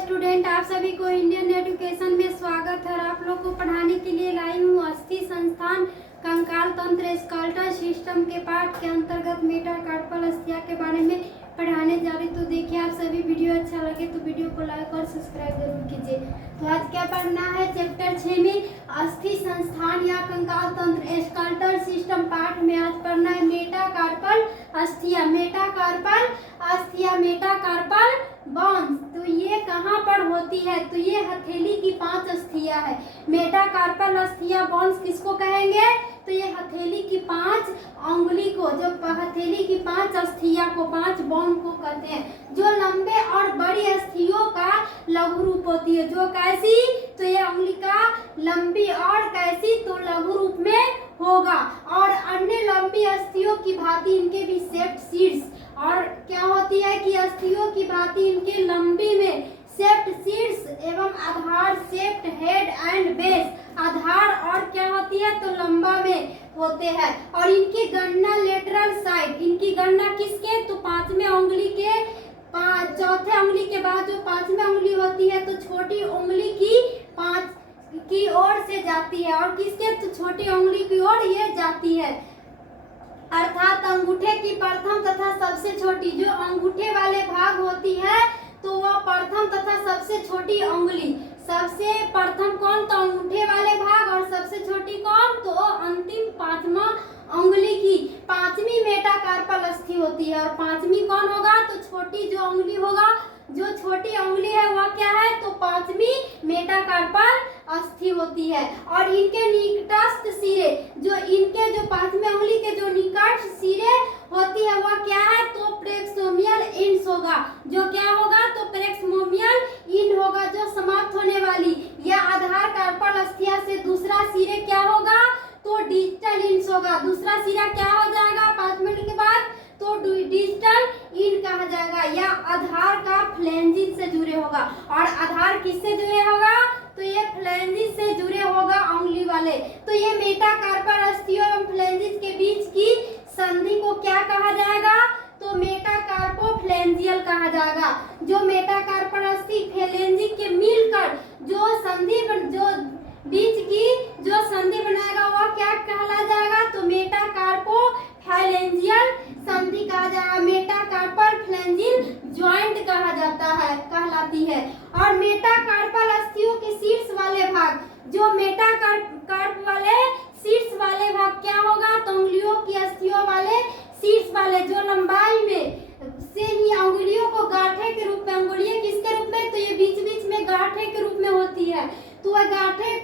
Student, आप सभी को इंडियन एजुकेशन में स्वागत है। और आप लोग को पढ़ाने के लिए लाई हूँ अस्थि संस्थान कंकाल तंत्र स्केलेटल सिस्टम के पाठ के अंतर्गत मेटाकार्पल अस्थिया के बारे में पढ़ाने जा रही। तो देखिए, आप सभी वीडियो अच्छा लगे तो वीडियो को लाइक और सब्सक्राइब जरूर कीजिए। तो आज क्या पढ़ना है, चैप्टर 6 में अस्थि संस्थान या कंकाल तंत्र स्केलेटल सिस्टम पाठ में आज पढ़ना है मेटाकार्पल अस्थिया। मेटाकार्पल अस्थिया, मेटाकार्पल बोन्स। तो ये कहाँ पर होती है? तो ये हथेली की 5 अस्थिया है। मेटाकार्पल अस्थिया बोन्स किसको कहेंगे? तो ये हथेली की 5 अंगुली को, जो हथेली की 5 अस्थिया को, 5 बोन को कहते हैं, जो लंबे और बड़ी अस्थियों का लघु रूप होती है। जो कैसी? तो ये अंगुली का लंबी और कैसी? तो लघु रूप में होगा। और अन्य लंबी अस्थियों की भांति इनके भी शेप्ड सीड्स, और क्या होती है कि अस्थियों की भांति इनके लंबी में शेप्ड सीड्स एवं आधार शेप्ड हेड एंड बेस, आधार और क्या होती है? तो लंबा में होते हैं। और इनकी गणना लेटरल साइड, इनकी गणना किसके? तो 5वें उंगली के, चौथे उंगली के बाद जो 5वें उंगली होती है तो छोटी उंगली की 5 की ओर से जाती है। और किसके? तो छोटी उंगली की ओर ये जाती है। अर्थात अंगूठे की प्रथम तथा सबसे छोटी, जो अंगूठे वाले भाग होती है तो वह प्रथम तथा सबसे छोटी उंगली, सबसे प्रथम कौन? तो अंगूठे वाले भाग, और सबसे छोटी कौन? तो अंतिम 5वां उंगली की 5वीं मेटाकार्पल अस्थि होती है। और 5वीं कौन होगा? तो छोटी जो उंगली होगा, जो छोटी उंगली है वह क्या है? तो 5वीं मेटाकार्पल अस्थि होती है। और इनके निकटस्थ सिरे, जो इनके जो 5वें उंगली के जो निकट सिरे होती है वह क्या है? तो प्रेक्सोमियल इंड्स होगा। जो क्या होगा? तो प्रेक्सोमियल इंड होगा, जो समाप्त होने वाली। या आधार कार्पल अस्थिया से दूसरा सिरे क्या होगा? तो डिजिटल इंड्स होगा। दूसरा सिरा क्या हो जाएगा 5 मिनट के बाद? तो डिजिटल इंड कहा जाएगा। या आधार का फ्लैंजिस से जुड़े होगा। और आधार किससे जुड़े होगा? तो ये फ्लैंजिस से जुड़े होगा, उंगली वाले। तो ये मेटाकार्पल अस्थियों एवं फ्लैंजिस के बीच की संधि को क्या कहा जाएगा? तो मेटाकार्पोफ्लैंजियल कहा जाएगा। जो मेटाकार्पल अस्थि फ्लैंजिस के मिलकर जो संधि जो बीच की जो संधि बनाएगा वह क्या कहला जाएगा? तो मेटाकार्पोफ्लैंजियल संधि कहा जाएगा। मेटाकार्पल फ्लैंजिल जॉइंट कहा जाता है, कहलाती है। और मेटाकार्पल अस्थियों के शीर्ष वाले भाग, जो मेटाकार्प वाले शीर्ष वाले भाग क्या होगा? तो उंगलियों की अस्थियों वाले शीर्ष वाले, जो लंबाई में से ही उंगलियों को गांठे के रूप में, उंगलियां किसके रूप में? तो ये बीच बीच में गांठे के रूप में होती है। तो वह गांठे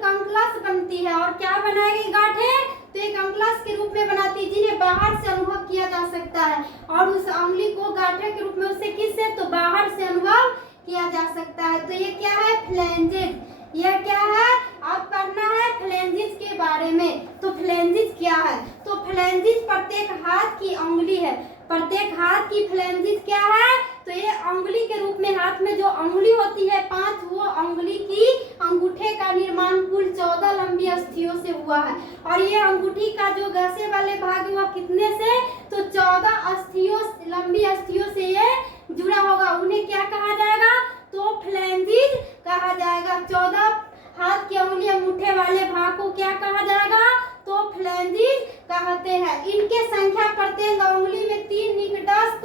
कंकलस बनती है। और क्या बनाएगी गांठे? तो एक कंकलस के रूप में बनाती है, जिन्हें बाहर से अनुभव किया जा सकता है। और उस उंगली को गांठे के रूप में उससे किससे? तो बाहर से अनुभव किया जा सकता है। तो ये क्या है? फ्लैंजेस। यह क्या है? अब पढ़ना है फ्लैंजिस के बारे में। तो फ्लैंजिस क्या है? तो फ्लैंजिस प्रत्येक हाथ की उंगली है। प्रत्येक हाथ की फ्लैंजिस क्या है? तो ये उंगली के रूप में, हाथ में जो उंगली होती है 5, वो उंगली की अंगूठे का निर्माण कुल 14 लंबी अस्थियों से हुआ है। और ये अंगूठी का जो घसे वाले भाग है वह कितने से? तो 14 अस्थियों, लंबी अस्थियों से ये जुड़ा होगा। उन्हें क्या कहा जाएगा? तो फ्लैंजिस कहा जाएगा। 14 हाथ की उंगली अंगूठे वाले भाग को क्या कहा जाएगा? तो फ्लैंजिस कहते हैं। इनके संख्या प्रत्येक उंगली में 3 निकटस्थ,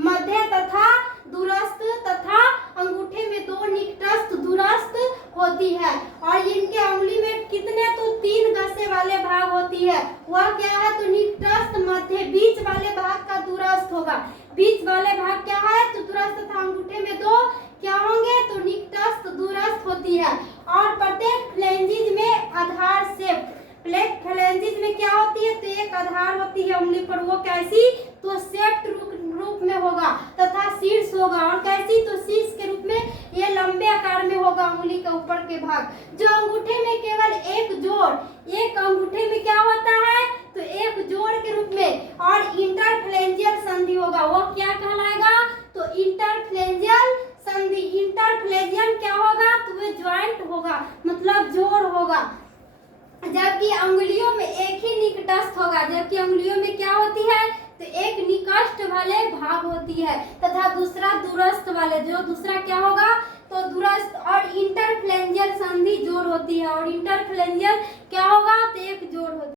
मध्य तथा दूरस्थ तथा अंगूठे में 2 निकटस्थ दूरस्थ होती है। और इनके उंगली में कितने? तो 3 घसे वाले भाग होती है। वह क्या है? तो निकटस्थ, मध्य, बीच वाले भाग का दूरस्थ होगा। बीच वाले भाग क्या है? तो दूरस्थ तथा अंगूठे में 2 क्या होंगे? तो निकटस्थ दूरस्थ होती है। और प्रत्येक फ्लैंजिस में आधार शेप, फ्लैंजिस में क्या होती है? तो एक आधार होती है उंगली पर, वो कैसी? तो शेप्ड रूप में होगा तथा शीर्ष होगा। और कैसी? तो शीर्ष के रूप में ये लंबे आकार में होगा उंगली के ऊपर के भाग। जो अंगूठे में केवल एक जोड़, एक अंगूठे में क्या होता है? तो एक जोड़ के रूप में। और इंटरफ्लैंजियल संधि होगा, वो क्या कहलाएगा? तो इंटरफ्लैंजियल संधि। इंटरफ्लैंजियल क्या होगा? तो वह ज्वाइंट होगा, मतलब जोड़ होगा। जबकि अंगुलियों में एक ही निकटस्थ होगा। जबकि अंगुलियों में क्या होती है? तो एक निकट वाले भाग होती है तथा दूसरा दूरस्थ वाले जो, दूसरा क्या होगा तो दूरस्थ, और इंटरफ्लेंजियल संधि जोड़ होती है, और इंटरफ्लेंजियल क्या होगा तो एक जोड़ होती है।